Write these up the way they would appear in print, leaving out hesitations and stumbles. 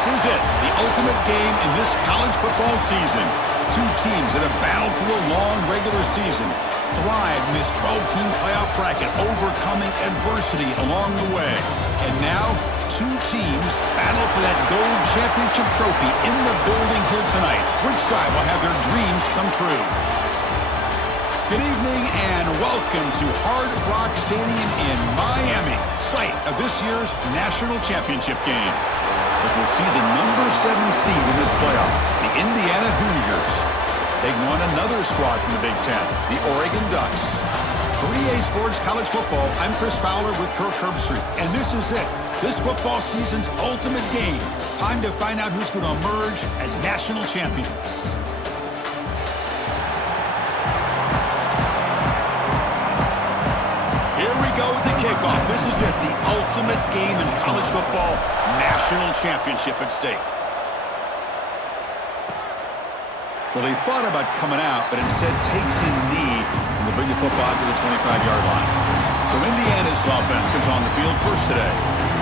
This is it, the ultimate game in this college football season. Two teams that have battled through a long regular season, thrived in this 12-team playoff bracket, overcoming adversity along the way. And now, two teams battle for that gold championship trophy in the building here tonight. Which side will have their dreams come true? Good evening and welcome to Hard Rock Stadium in Miami, site of this year's national championship game. As we'll see the number 7 seed in this playoff, the Indiana Hoosiers, taking on another squad from the Big Ten, the Oregon Ducks. For EA Sports College Football, I'm Chris Fowler with Kirk Herbstreit, and this is it. This football season's ultimate game. Time to find out who's going to emerge as national champion. Here we go with the kickoff. This is it, the ultimate game in college football, national championship at stake. Well, he thought about coming out, but instead takes a knee and will bring the football to the 25-yard line. So Indiana's offense comes on the field first today.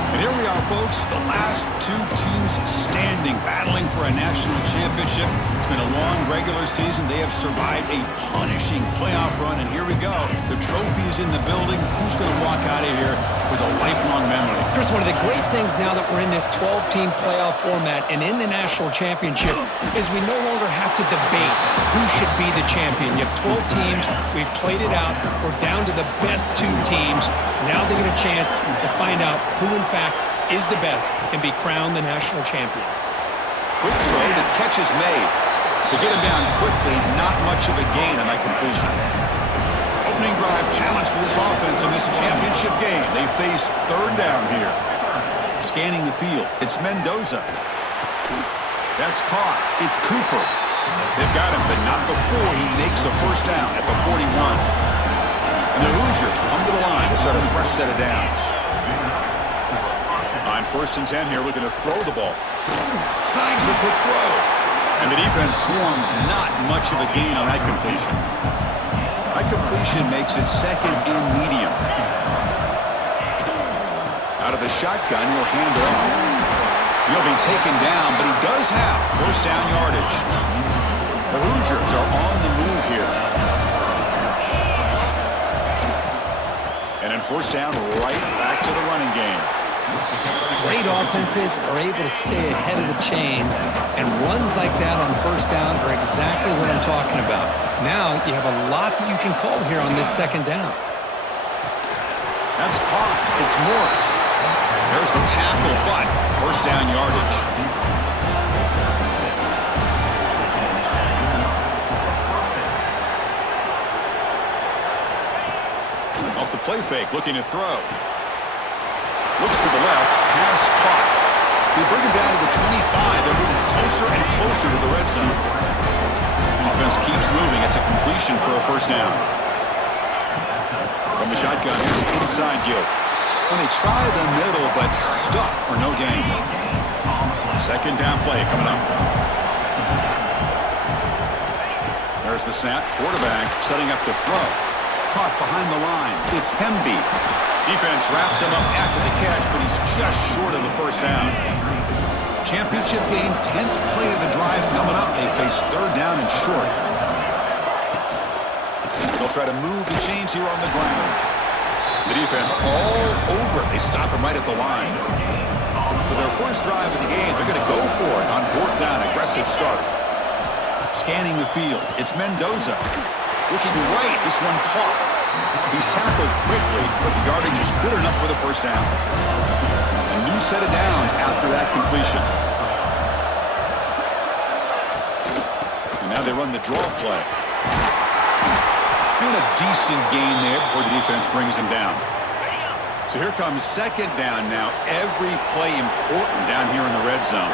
And here we are, folks, the last two teams standing, battling for a national championship. It's been a long regular season. They have survived a punishing playoff run, and here we go. The trophy is in the building. Who's going to walk out of here with a lifelong memory? Chris, one of the great things now that we're in this 12-team playoff format and in the national championship is we no longer have to debate who should be the champion. You have 12 teams. We've played it out. We're down to the best two teams. Now they get a chance to find out who, in fact, is the best and be crowned the national champion. Quick throw, the catch is made. To get him down quickly, not much of a gain on that completion. Opening drive challenge for this offense in this championship game. They face third down here. Scanning the field, it's Mendoza. That's caught. It's Cooper. They've got him, but not before he makes a first down at the 41. And the Hoosiers come to the line to set a fresh set of downs. On 1st and 10 here, looking to throw the ball. Snags the quick throw. And the defense swarms, not much of a gain on that completion. That completion makes it second and medium. Out of the shotgun, he'll hand it off. He'll be taken down, but he does have first down yardage. The Hoosiers are on the move here. And in first down, right back to the running game. Great offenses are able to stay ahead of the chains, and runs like that on first down are exactly what I'm talking about. Now you have a lot that you can call here on this second down. That's caught. It's Morris. There's the tackle, but first down yardage. Off the play fake, looking to throw. Looks to the left, pass caught. They bring him down to the 25. They're moving closer and closer to the red zone. Offense keeps moving. It's a completion for a first down. From the shotgun, here's an inside give. When they try the middle, but stuff for no gain. Second down play coming up. There's the snap. Quarterback setting up to throw. Caught behind the line. It's Hemby. Defense wraps him up after the catch, but he's just short of the first down. Championship game, 10th play of the drive coming up. They face third down and short. They'll try to move the chains here on the ground. The defense all over it. They stop him right at the line. So their first drive of the game, they're going to go for it on 4th down. Aggressive start. Scanning the field. It's Mendoza. Looking right. This one caught. He's tackled quickly, but the yardage is good enough for the first down. A new set of downs after that completion. And now they run the draw play. And a decent gain there before the defense brings him down. So here comes second down now. Every play important down here in the red zone.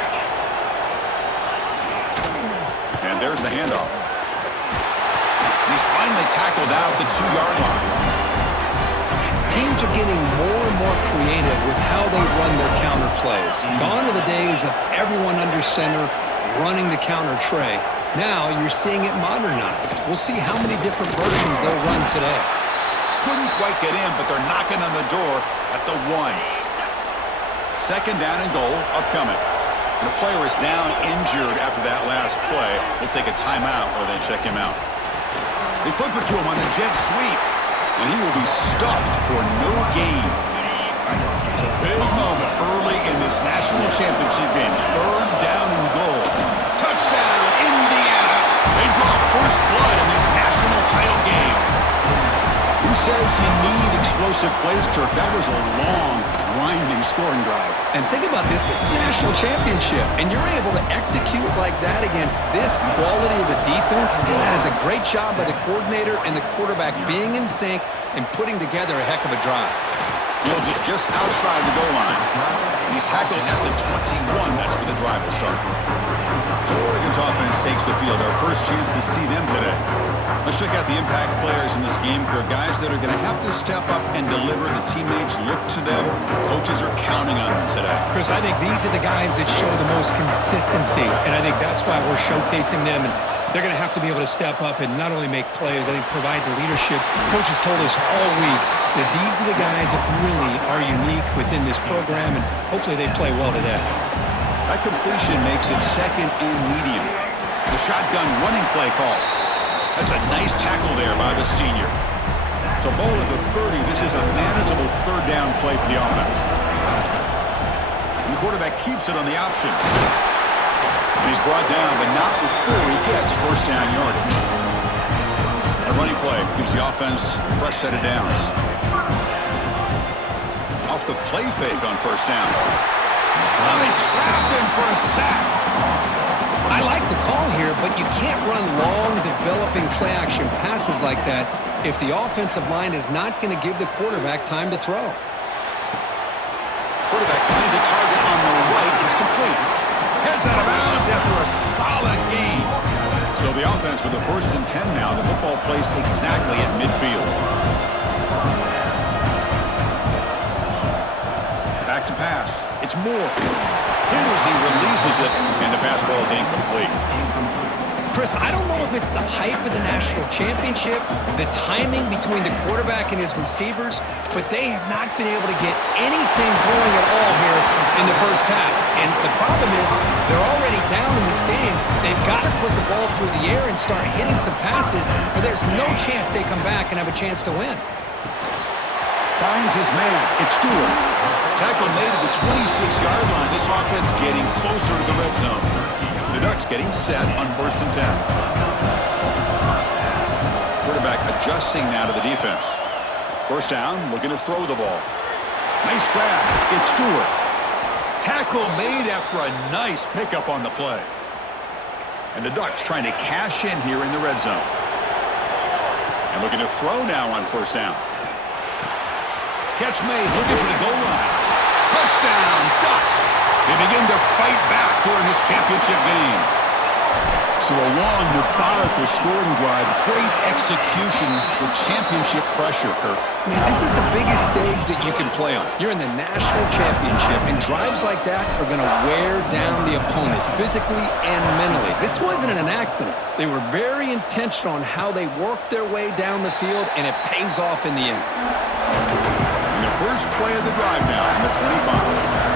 And there's the handoff. He's finally tackled out at the 2-yard line. Teams are getting more and more creative with how they run their counter plays. Gone are the days of everyone under center running the counter tray. Now you're seeing it modernized. We'll see how many different versions they'll run today. Couldn't quite get in, but they're knocking on the door at the 1. Second down and goal upcoming. The player is down injured after that last play. We'll take a timeout or then check him out. They flip it to him on the jet sweep, and he will be stuffed for no gain. It's a big moment early in this national championship game. 3rd down and goal. Touchdown, Indiana. They draw first blood in this national title game. Who says you need explosive plays, Kirk? That was a long, grinding scoring drive. And think about this. This is a national championship, and you're able to execute like that against this quality of a defense. Man, that is a great job by the coordinator and the quarterback being in sync and putting together a heck of a drive. Fields it just outside the goal line. And he's tackled at the 21. That's where the drive will start. So Oregon's offense takes the field. Our first chance to see them today. Let's check out the impact players in this game, Kirk. Guys that are going to have to step up and deliver. The teammates look to them. Coaches are counting on them today. Chris, I think these are the guys that show the most consistency, and I think that's why we're showcasing them. And they're going to have to be able to step up and not only make plays, I think provide the leadership. Coaches told us all week that these are the guys that really are unique within this program, and hopefully they play well today. That completion makes it 2nd and medium. The shotgun running play call. That's a nice tackle there by the senior. So ball at the 30. This is a manageable 3rd down play for the offense. And the quarterback keeps it on the option. And he's brought down, but not before he gets 1st down yardage. A running play gives the offense a fresh set of downs. Off the play fake on 1st down. Well, they trapped him for a sack. I like the call here, but you can't run long, developing play-action passes like that if the offensive line is not going to give the quarterback time to throw. Quarterback finds a target on the right. It's complete. Heads out of bounds after a solid gain. So the offense with the 1st and 10 now. The football placed exactly at midfield. Back to pass. It's Moore. Hit as he releases it, and the pass ball is incomplete. Chris, I don't know if it's the hype of the national championship, the timing between the quarterback and his receivers, but they have not been able to get anything going at all here in the first half. And the problem is they're already down in this game. They've got to put the ball through the air and start hitting some passes, or there's no chance they come back and have a chance to win. Finds his man. It's Stewart. Tackle made at the 26-yard line. This offense getting closer to the red zone. The Ducks getting set on 1st and 10. Quarterback adjusting now to the defense. 1st down, looking to throw the ball. Nice grab. It's Stewart. Tackle made after a nice pickup on the play. And the Ducks trying to cash in here in the red zone. And looking to throw now on 1st down. Catch made, looking for the goal line. Touchdown, Ducks! They begin to fight back here in this championship game. So a long, methodical scoring drive, great execution with championship pressure, Kirk. Man, this is the biggest stage that you can play on. You're in the national championship, and drives like that are going to wear down the opponent physically and mentally. This wasn't an accident. They were very intentional on how they worked their way down the field, and it pays off in the end. And the first play of the drive now from the 25.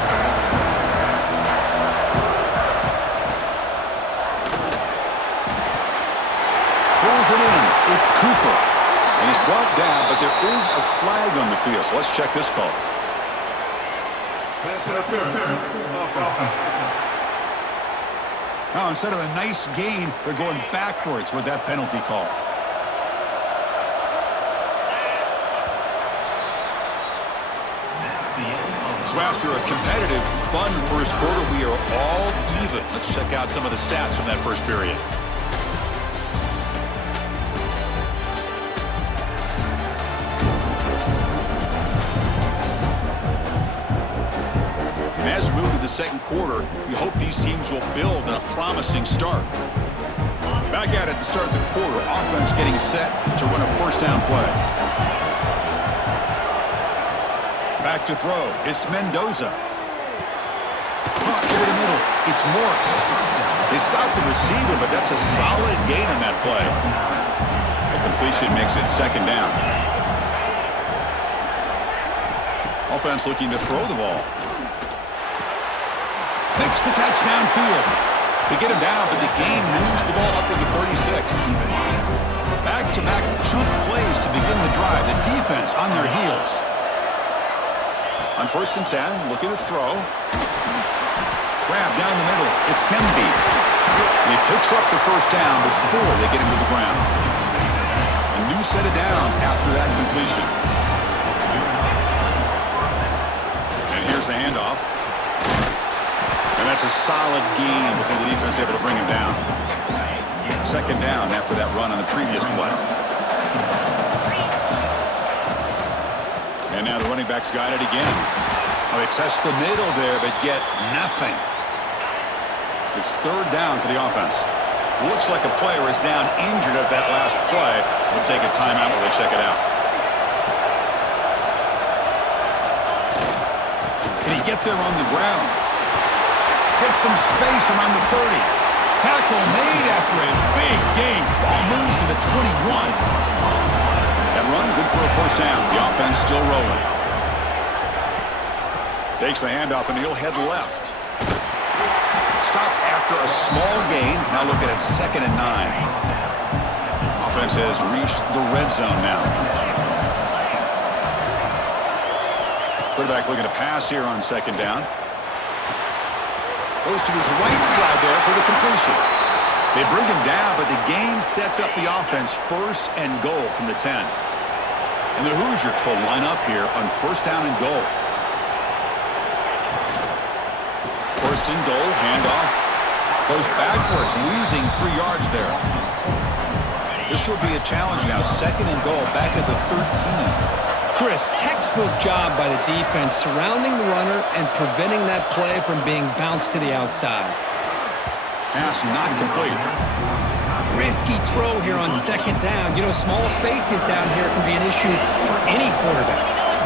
Pulls it in. It's Cooper. And he's brought down, but there is a flag on the field. So let's check this call. Now, instead of a nice gain, they're going backwards with that penalty call. So after a competitive, fun first quarter, we are all even. Let's check out some of the stats from that first period. And as we move to the second quarter, we hope these teams will build on a promising start. Back at it to start the quarter. Offense getting set to run a first down play. Back to throw. It's Mendoza. Caught over the middle. It's Morris. They stopped the receiver, but that's a solid gain on that play. The completion makes it second down. Offense looking to throw the ball. Makes the catch downfield. They get him down, but the gain moves the ball up to the 36. Back-to-back chunk plays to begin the drive. The defense on their heels. On 1st and 10, looking to throw. Grab down the middle. It's Kemby. And he picks up the first down before they get him to the ground. A new set of downs after that completion. And here's the handoff. And that's a solid gain before the defense able to bring him down. 2nd down after that run on the previous play. And now the running backs got it again. Well, they test the middle there, but get nothing. It's 3rd down for the offense. Looks like a player is down injured at that last play. We'll take a timeout while they check it out. Can he get there on the ground? Gets some space around the 30. Tackle made after a big gain. Ball moves to the 21. That run good for a 1st down. The offense still rolling. Takes the handoff and he'll head left. Stop after a small gain. Now look at it, 2nd and 9. Offense has reached the red zone now. Quarterback looking to pass here on 2nd down. Goes to his right side there for the completion. They bring him down, but the gain sets up the offense 1st and goal from the 10. And the Hoosiers will line up here on 1st down and goal. 1st and goal, handoff. Goes backwards, losing 3 yards there. This will be a challenge now. 2nd and goal, back at the 13. Chris, textbook job by the defense surrounding the runner and preventing that play from being bounced to the outside. Pass not complete. Risky throw here on 2nd down. You know, small spaces down here can be an issue for any quarterback.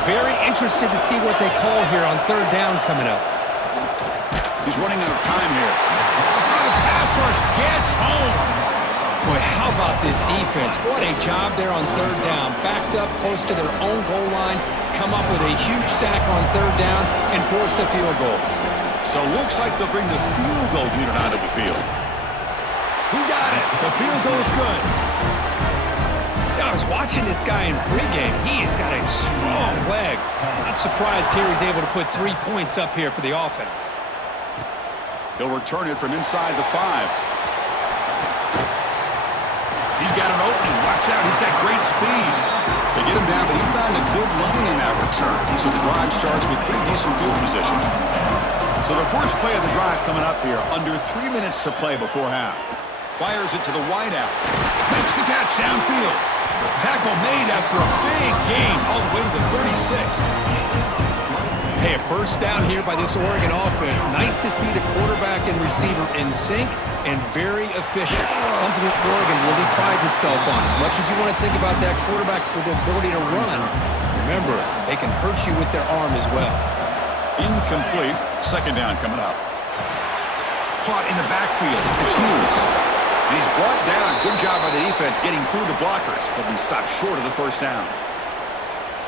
Very interested to see what they call here on 3rd down coming up. He's running out of time here. The pass rush gets home. Boy, how about this defense? What a job there on 3rd down. Backed up close to their own goal line, come up with a huge sack on 3rd down, and force a field goal. So looks like they'll bring the field goal unit onto the field. He got it. The field goal is good. I was watching this guy in pregame. He has got a strong leg. Not surprised here he's able to put 3 points up here for the offense. He'll return it from inside the 5. He's got an opening. Watch out. He's got great speed. They get him down, but he found a good lane in that return. So the drive starts with pretty decent field position. So the first play of the drive coming up here. Under 3 minutes to play before half. Fires it to the wideout. Makes the catch downfield. Tackle made after a big gain all the way to the 36. Hey, a 1st down here by this Oregon offense. Nice to see the quarterback and receiver in sync and very efficient. Something that Oregon really prides itself on. As much as you want to think about that quarterback with the ability to run, remember, they can hurt you with their arm as well. Incomplete. 2nd down coming up. Caught in the backfield. It's Hughes. And he's brought down. Good job by the defense getting through the blockers, but he stopped short of the 1st down.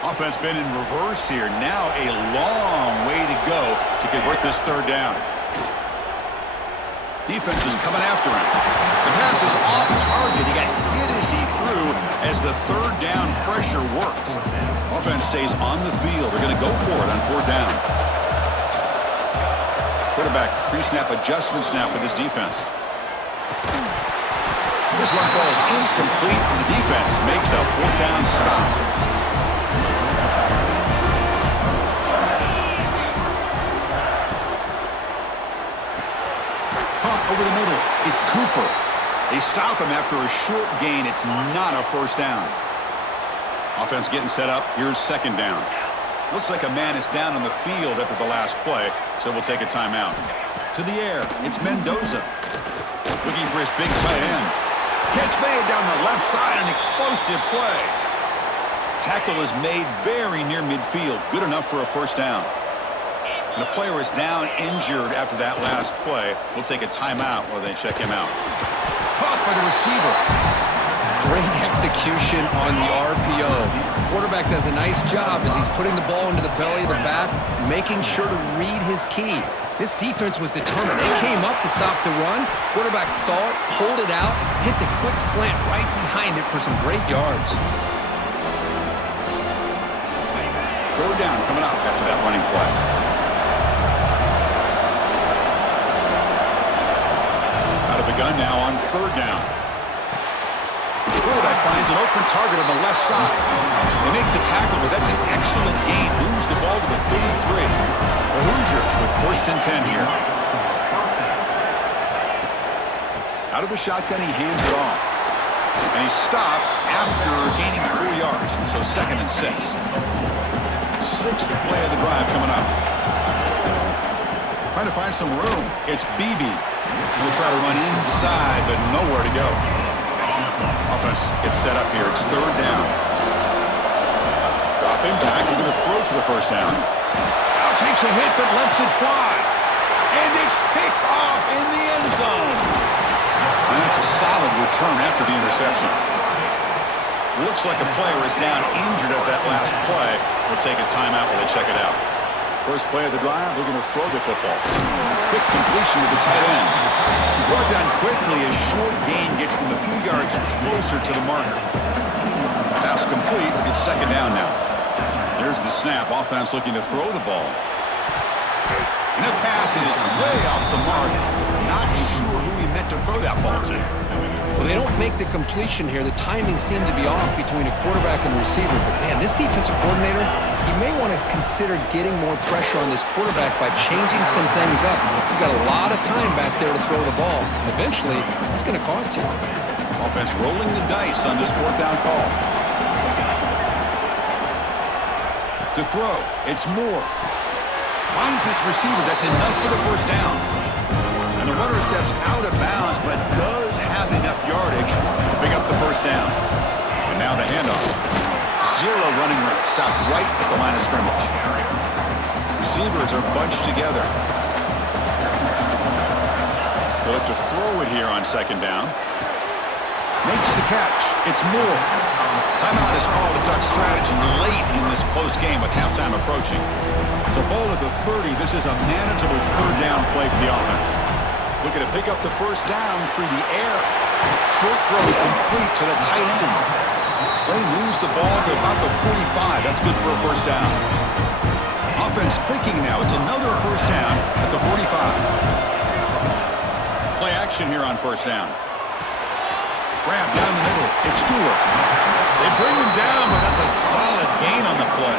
Offense been in reverse here. Now a long way to go to convert this 3rd down. Defense is coming after him. The pass is off target. He got hit as he threw as the 3rd down pressure worked. Offense stays on the field. They're going to go for it on 4th down. Quarterback pre-snap adjustments now for this defense. This one falls incomplete, and the defense makes a 4th down stop. Over the middle, it's Cooper. They stop him after a short gain. It's not a 1st down. Offense getting set up. Here's 2nd down. Looks like a man is down on the field after the last play, so we'll take a timeout. To the air, it's Mendoza. Looking for his big tight end. Catch made down the left side, an explosive play. Tackle is made very near midfield. Good enough for a 1st down. And the player is down injured after that last play. We'll take a timeout while they check him out. Caught by the receiver. Great execution on the RPO. Quarterback quarterback does a nice job as he's putting the ball into the belly of the back, making sure to read his key. This defense was determined. They came up to stop the run. Quarterback saw it, pulled it out, hit the quick slant right behind it for some great yards. Third down coming up after that running play. Out of the gun now on third down. Quarterback finds an open target on the left side. They make the tackle, but that's an excellent gain. Moves the ball to the 33. The Hoosiers with 1st and 10 here. Out of the shotgun, he hands it off. And he's stopped after gaining 4 yards. So 2nd and 6. 6th play of the drive coming up. Trying to find some room. It's Beebe. He'll try to run inside, but nowhere to go. Offense gets set up here. It's 3rd down. Dropping back. They're going to throw for the 1st down. Now takes a hit, but lets it fly. And it's picked off in the end zone. And that's a solid return after the interception. Looks like a player is down injured at that last play. We'll take a timeout while they check it out. First play of the drive, they're going to throw the football. Quick completion to the tight end. He's brought down quickly as short gain gets them a few yards closer to the marker. Pass complete. It's 2nd down now. There's the snap. Offense looking to throw the ball. And that pass is way off the mark. Not sure who he meant to throw that ball to. Well, they don't make the completion here. The timing seemed to be off between a quarterback and the receiver. But, man, this defensive coordinator, he may want to consider getting more pressure on this quarterback by changing some things up. You've got a lot of time back there to throw the ball. And eventually, it's going to cost you. Offense rolling the dice on this 4th down call. To throw, it's Moore. Finds this receiver. That's enough for the 1st down. And the runner steps out of bounds, but does have enough yardage to pick up the 1st down. And now the handoff. 0 running room. Stopped right at the line of scrimmage. Receivers are bunched together. They'll look to throw it here on 2nd down. Makes the catch. It's Moore. Timeout is called a duck strategy late in this close game with halftime approaching. So ball at the 30. This is a manageable 3rd down play for the offense. Looking to pick up the 1st down through the air. Short throw complete to the tight end. They moves the ball to about the 45. That's good for a 1st down. Offense clicking now. It's another 1st down at the 45. Play action here on 1st down. Grab down the middle. It's Stewart. They bring him down, but that's a solid gain on the play.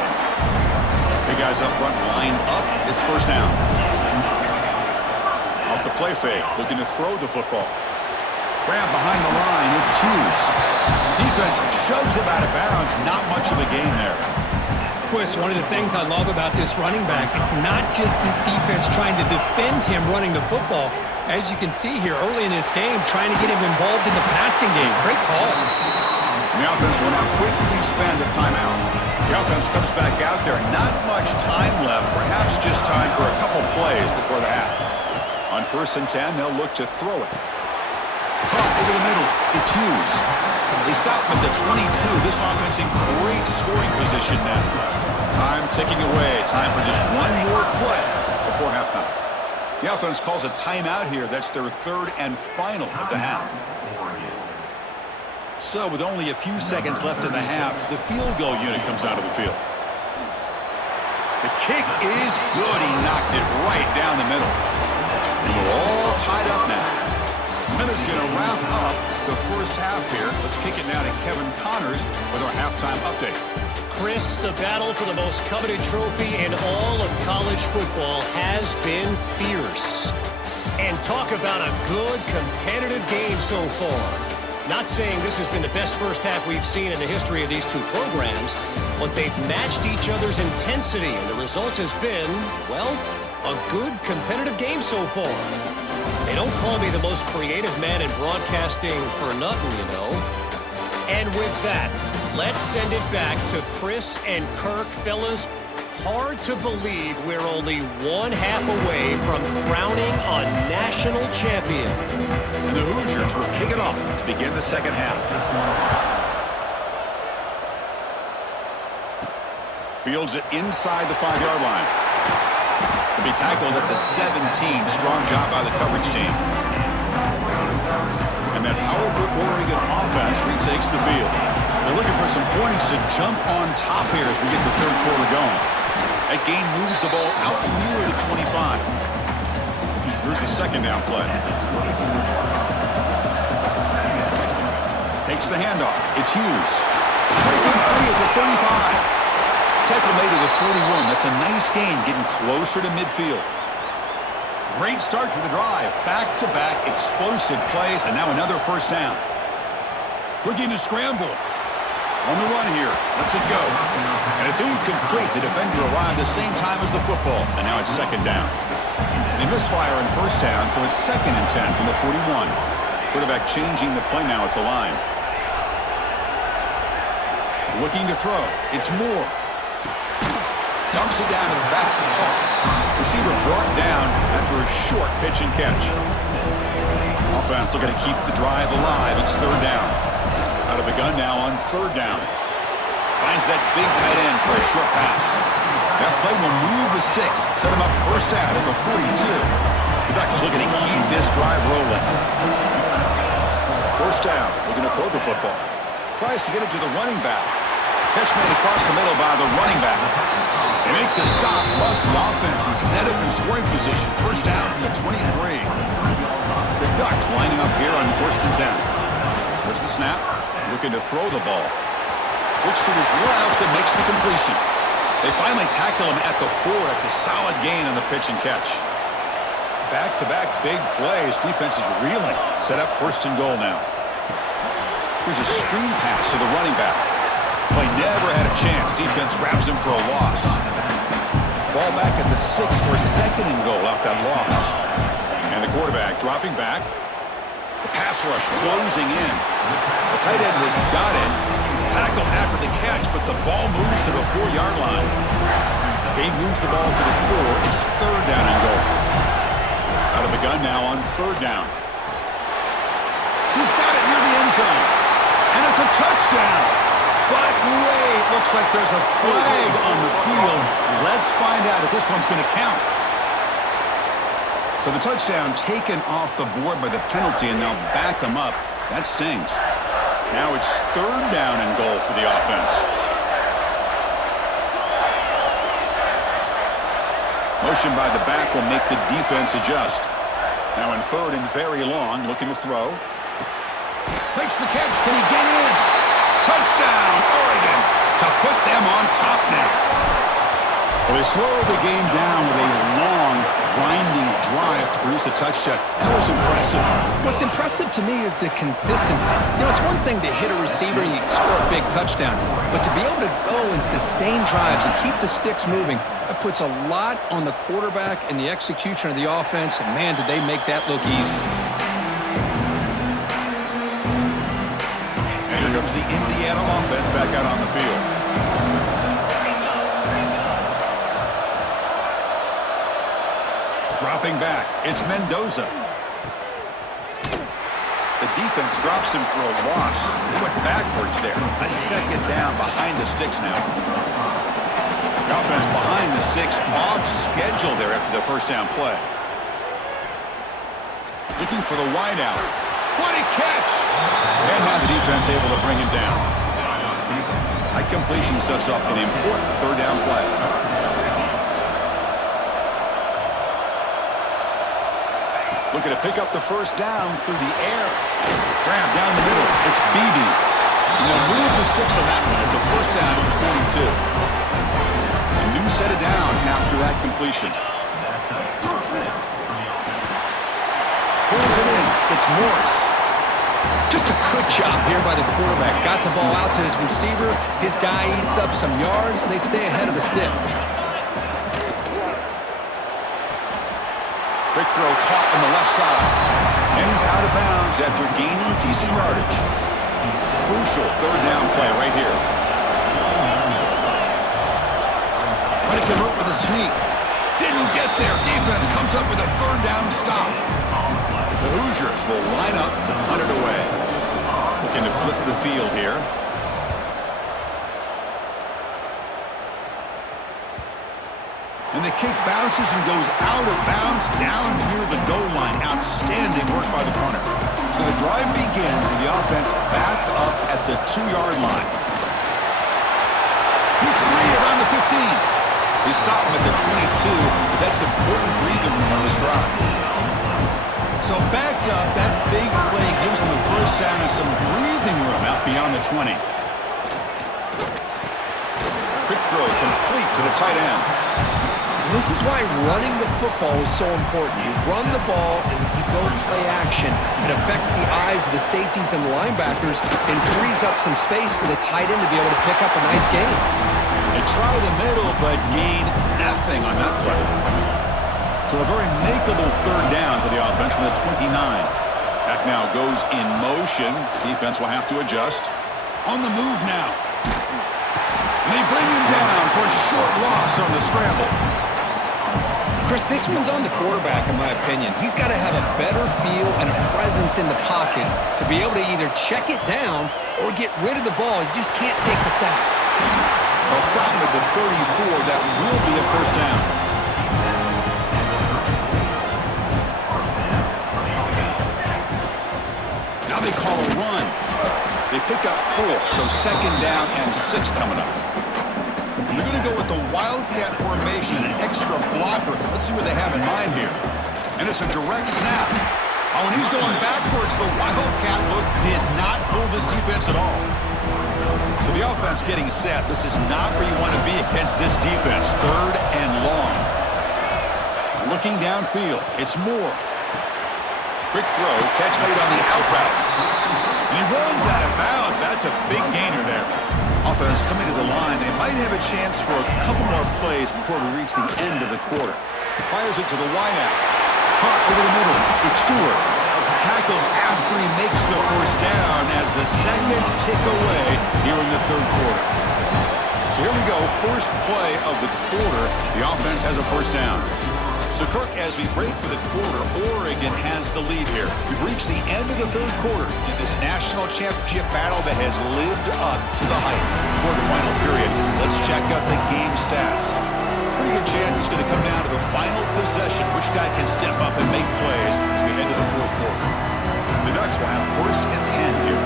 Big guys up front lined up. It's 1st down. Off the play fake, looking to throw the football. Grab behind the line, it's Hughes. Defense shoves him out of bounds. Not much of a gain there. Boy, it's one of the things I love about this running back. It's not just this defense trying to defend him running the football. As you can see here early in this game, trying to get him involved in the passing game. Great call. The offense will now quickly spend a timeout. The offense comes back out there. Not much time left. Perhaps just time for a couple plays before the half. On 1st and 10, they'll look to throw it. Caught over the middle. It's Hughes. They stop him at the 22. This offense in great scoring position now. Time ticking away. Time for just one more play before halftime. The offense calls a timeout here. That's their 3rd and final of the half. So with only a few seconds left in the half, the field goal unit comes out of the field. The kick is good. He knocked it right down the middle. And we're all tied up now. Minute's going to wrap up the 1st half here. Let's kick it now to Kevin Connors with our halftime update. Chris, the battle for the most coveted trophy in all of college football has been fierce. And talk about a good competitive game so far. Not saying this has been the best 1st half we've seen in the history of these two programs, but they've matched each other's intensity, and the result has been, well, a good competitive game so far. They don't call me the most creative man in broadcasting for nothing, you know. And with that, let's send it back to Chris and Kirk. Fellas, hard to believe we're only 1 half away from crowning a national champion. And the Hoosiers will kick it off to begin the 2nd half. Fields it inside the 5-yard line. To be tackled at the 17. Strong job by the coverage team. And that powerful Oregon offense retakes the field. They're looking for some points to jump on top here as we get the third quarter going. That gain moves the ball out near the 25. Here's the second down play. Takes the handoff. It's Hughes. Breaking free at the 35. Tackle made to the 41. That's a nice gain, getting closer to midfield. Great start to the drive. Back-to-back explosive plays, and now another first down. Looking to scramble. On the run here. Lets it go. And it's incomplete. The defender arrived the same time as the football, and now it's second down. They misfire on first down, so it's 2nd and 10 from the 41. Quarterback changing the play now at the line. Looking to throw. It's Moore. Dumps it down to the back. Receiver brought down after a short pitch and catch. Offense looking to keep the drive alive. It's third down. Out of the gun now on third down. Finds that big tight end for a short pass. That play will move the sticks. Set him up first down at the 42. The Ducks looking to keep this drive rolling. First down. Looking to throw the football. Tries to get it to the running back. Catch made across the middle by the running back. They make the stop, but the offense is set up in scoring position. First down from the 23. The Ducks lining up here on 1st and 10. There's the snap. Looking to throw the ball. Looks to his left and makes the completion. They finally tackle him at the 4. It's a solid gain on the pitch and catch. Back-to-back big plays. Defense is reeling. Set up 1st and goal now. Here's a screen pass to the running back. Play never had a chance. Defense grabs him for a loss. Ball back at the 6 for 2nd and goal off that loss. And the quarterback dropping back. The pass rush closing in. The tight end has got it. Tackled after the catch, but the ball moves to the 4-yard line. Gabe moves the ball to the 4. It's third down and goal. Out of the gun now on third down. He's got it near the end zone. And it's a touchdown. But wait, looks like there's a flag on the field. Let's find out if this one's going to count. So the touchdown taken off the board by the penalty, and they'll back them up. That stings. Now it's third down and goal for the offense. Motion by the back will make the defense adjust. Now in third and very long, looking to throw. Makes the catch. Can he get in? Touchdown, Oregon, to put them on top now. Well, they slow the game down with a long, grinding drive to produce a touchdown. That was impressive. What's impressive to me is the consistency. You know, it's one thing to hit a receiver and you score a big touchdown, but to be able to go and sustain drives and keep the sticks moving, that puts a lot on the quarterback and the execution of the offense, and man, did they make that look easy. Here comes the Indiana offense back out on the field. Dropping back, it's Mendoza. The defense drops him for a loss. He went backwards there. A second down behind the sticks now. The offense behind the sticks, off schedule there after the first down play. Looking for the wideout. What a catch! And now the defense able to bring him down. High completion sets up an important third down play. Looking to pick up the first down through the air. Grab down the middle. It's Beebe. And they'll move the 6 on that one. It's a first down at the 42. A new set of downs after that completion. Pulls it in. It's Morris. Just a good job here by the quarterback. Got the ball out to his receiver. His guy eats up some yards, and they stay ahead of the sticks. Quick throw caught on the left side. And he's out of bounds after gaining decent yardage. Crucial third down play right here. Trying to convert with a sneak. Didn't get there. Defense comes up with a third down stop. The Hoosiers will line up to punt it away. Looking to flip the field here. And the kick bounces and goes out of bounds down near the goal line. Outstanding work by the punter. So the drive begins with the offense backed up at the 2-yard line. He's free around the 15. They stop him at the 22, but that's important breathing room on this drive. So backed up, that big play gives them a first down and some breathing room out beyond the 20. Quick throw complete to the tight end. This is why running the football is so important. You run the ball and you go play action. It affects the eyes of the safeties and the linebackers and frees up some space for the tight end to be able to pick up a nice gain. They try the middle, but gain nothing on that play. So a very makeable third down for the offense with a 29. Back now goes in motion. Defense will have to adjust. On the move now. And they bring him down for a short loss on the scramble. Chris, this one's on the quarterback, in my opinion. He's got to have a better feel and a presence in the pocket to be able to either check it down or get rid of the ball. You just can't take the sack. They'll stop him at the 34. That will be a first down. Now they call a run. They pick up 4, so second down and 6 coming up. They're going to go with the Wildcat formation, an extra blocker. Let's see what they have in mind here. And it's a direct snap. Oh, and he's going backwards. The Wildcat look did not fool this defense at all. So the offense getting set. This is not where you want to be against this defense. Third and long. Looking downfield. It's Moore. Quick throw. Catch made on the out route. And he runs out of bounds. That's a big gainer there. Offense coming to the line. They might have a chance for a couple more plays before we reach the end of the quarter. Fires it to the wideout. Caught over the middle. It's Stewart. Tackled after he makes the first down as the seconds tick away here in the third quarter. So here we go. First play of the quarter. The offense has a first down. So, Kirk, as we break for the quarter, Oregon has the lead here. We've reached the end of the third quarter in this national championship battle that has lived up to the hype. For the final period, let's check out the game stats. Pretty good chance it's going to come down to the final possession. Which guy can step up and make plays as we head to the fourth quarter. The Ducks will have first and 10 here.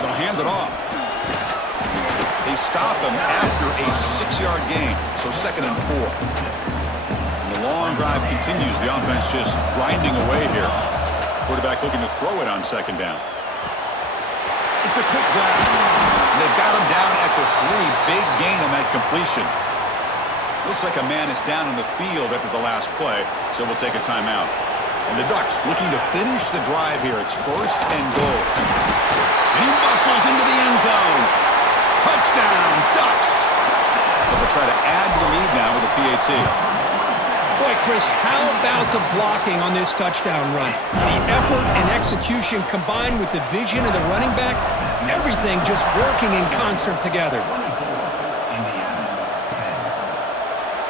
They'll hand it off. They stop him after a 6-yard gain, so second and 4. And the long drive continues. The offense just grinding away here. Quarterback looking to throw it on second down. It's a quick grab. They've got him down at the 3. Big gain on that completion. Looks like a man is down on the field after the last play, so we'll take a timeout. And the Ducks looking to finish the drive here. It's first and goal. And he muscles into the end zone. Touchdown, Ducks! They'll try to add to the lead now with a PAT. Boy, Chris, how about the blocking on this touchdown run? The effort and execution combined with the vision of the running back, everything just working in concert together.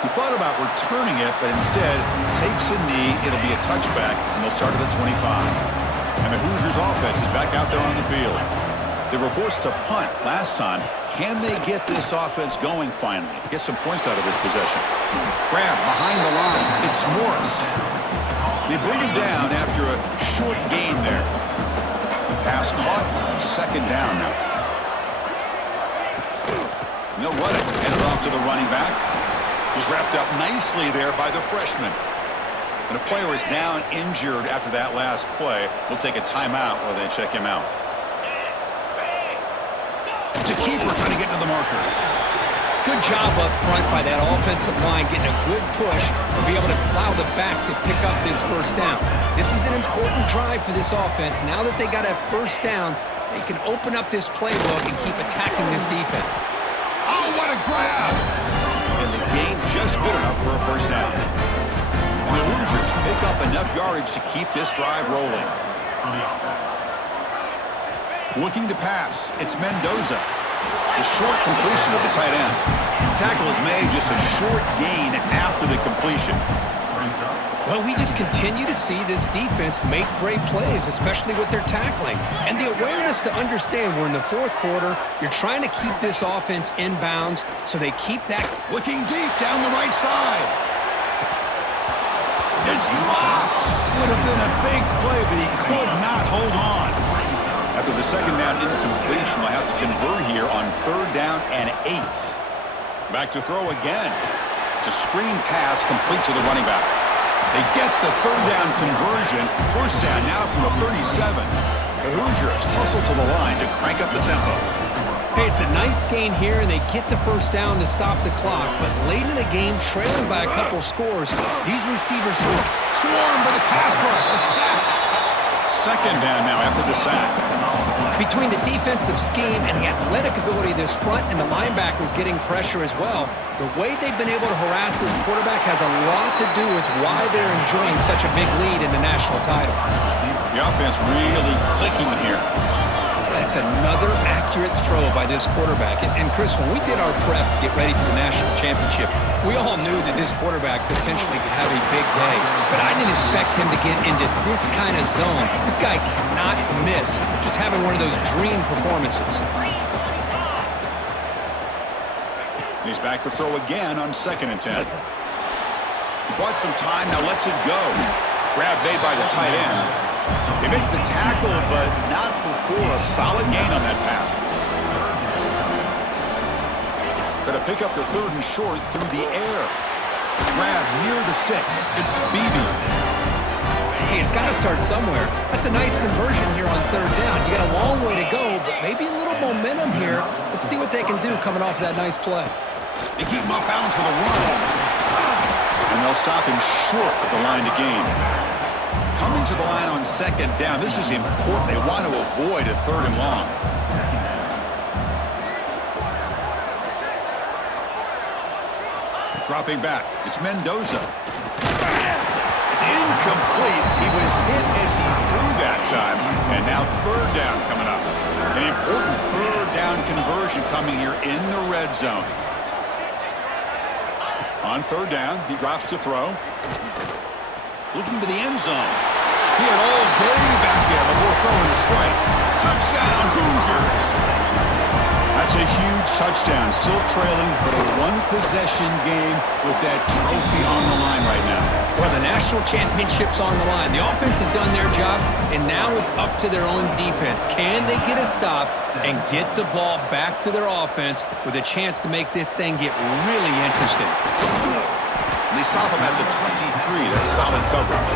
He thought about returning it, but instead takes a knee. It'll be a touchback, and they'll start at the 25. And the Hoosiers offense is back out there on the field. They were forced to punt last time. Can they get this offense going finally? Get some points out of this possession. Grab behind the line. It's Morris. They bring him down after a short gain there. Pass caught. Second down now. And they'll run it. Hand it off to the running back. He's wrapped up nicely there by the freshman. And a player is down injured after that last play. We'll take a timeout while they check him out. It's a keeper trying to get to the marker. Good job up front by that offensive line, getting a good push to be able to allow the back to pick up this first down. This is an important drive for this offense. Now that they got a first down, they can open up this playbook and keep attacking this defense. Oh, what a grab! And the game just good enough for a first down. And the Hoosiers pick up enough yardage to keep this drive rolling. Looking to pass. It's Mendoza. The short completion of the tight end. Tackle is made, just a short gain after the completion. Well, we just continue to see this defense make great plays, especially with their tackling. And the awareness to understand we're in the fourth quarter, you're trying to keep this offense in bounds so they keep that. Looking deep down the right side. It's dropped. Would have been a big play, but he could not hold on. After the second down incompletion, they'll have to convert here on 3rd down and 8. Back to throw again. It's a screen pass complete to the running back. They get the 3rd down conversion. 1st down now from the 37. The Hoosiers hustle to the line to crank up the tempo. Hey, it's a nice gain here, and they get the 1st down to stop the clock. But late in the game, trailing by a couple scores, these receivers swarmed by the pass rush. A sack. 2nd down now after the sack. Between the defensive scheme and the athletic ability of this front and the linebackers getting pressure as well, the way they've been able to harass this quarterback has a lot to do with why they're enjoying such a big lead in the national title. The offense really clicking here. That's another accurate throw by this quarterback. And Chris, when we did our prep to get ready for the national championship, we all knew that this quarterback potentially could have a big day. But I didn't expect him to get into this kind of zone. This guy cannot miss. Just having one of those dream performances. He's back to throw again on 2nd and 10. He bought some time, now lets it go. Grab made by the tight end. They make the tackle, but not before a solid gain on that pass. Going to pick up the 3rd and short through the air. Grab near the sticks. It's Beebe. Hey, it's got to start somewhere. That's a nice conversion here on 3rd down. You got a long way to go, but maybe a little momentum here. Let's see what they can do coming off that nice play. They keep him off balance with a run. And they'll stop him short of the line to gain. Coming to the line on 2nd down. This is important. They want to avoid a 3rd and long. Dropping back. It's Mendoza. It's incomplete. He was hit as he threw that time. And now 3rd down coming up. An important 3rd down conversion coming here in the red zone. On 3rd down, he drops to throw. Looking to the end zone. He had all day back there before throwing a strike. Touchdown, Hoosiers. That's a huge touchdown. Still trailing, but a one-possession game with that trophy on the line right now. Well, the national championship's on the line. The offense has done their job, and now it's up to their own defense. Can they get a stop and get the ball back to their offense with a chance to make this thing get really interesting? And they stop him at the 23. That's solid coverage.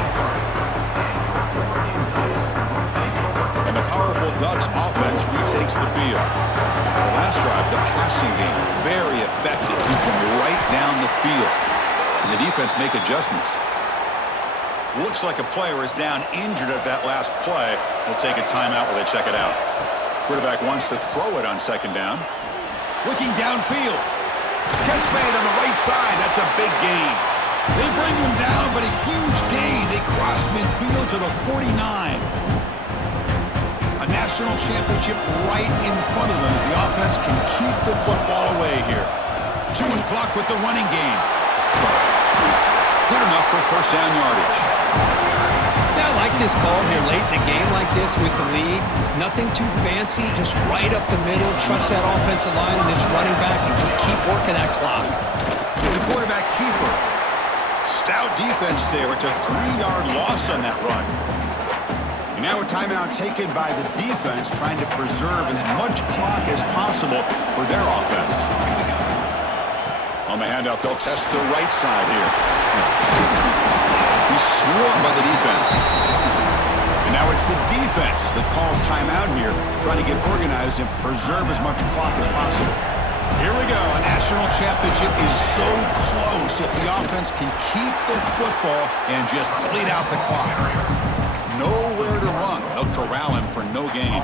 And the powerful Ducks offense retakes the field. The last drive, the passing game, very effective. Keep them right down the field. And the defense make adjustments. Looks like a player is down injured at that last play. We'll take a timeout while they check it out. Quarterback wants to throw it on 2nd down. Looking downfield. Catch made on the right side. That's a big gain. They bring him down, but a huge gain. They cross midfield to the 49. A national championship right in front of them if the offense can keep the football away here. Chewing clock with the running game. Good enough for 1st down yardage. Yeah, I like this call here late in the game like this with the lead. Nothing too fancy, just right up the middle. Trust that offensive line and this running back and just keep working that clock. It's a quarterback keeper. Stout defense there. It's a 3-yard loss on that run. And now a timeout taken by the defense trying to preserve as much clock as possible for their offense. On the handoff, they'll test the right side here. He's swarmed by the defense. And now it's the defense that calls timeout here, trying to get organized and preserve as much clock as possible. Here we go. A national championship is so close if the offense can keep the football and just bleed out the clock. Nowhere to run. They'll corral him for no gain.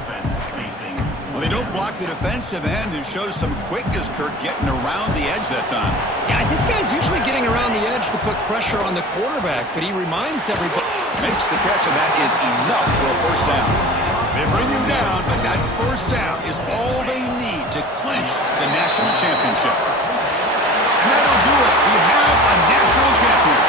Well, they don't block the defensive end and shows some quickness, Kirk, getting around the edge that time. Yeah, this guy's usually getting around the edge to put pressure on the quarterback, but he reminds everybody. Makes the catch, and that is enough for a 1st down. They bring him down, but that 1st down is all they need to clinch the national championship. And that'll do it. We have a national champion.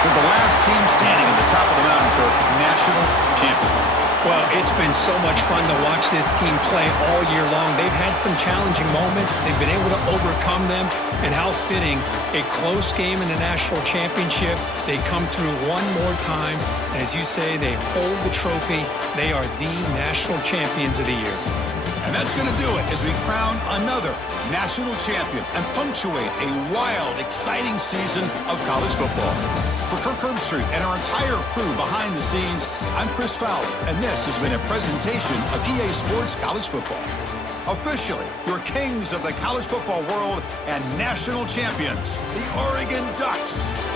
with the last team standing at the top of the mountain for national champions. Well, it's been so much fun to watch this team play all year long. They've had some challenging moments. They've been able to overcome them. And how fitting, a close game in the national championship. They come through one more time. And as you say, they hold the trophy. They are the national champions of the year. And that's going to do it as we crown another national champion and punctuate a wild, exciting season of college football. For Kirk Herbstreit and our entire crew behind the scenes, I'm Chris Fowler, and this has been a presentation of EA Sports College Football. Officially, your kings of the college football world and national champions, the Oregon Ducks.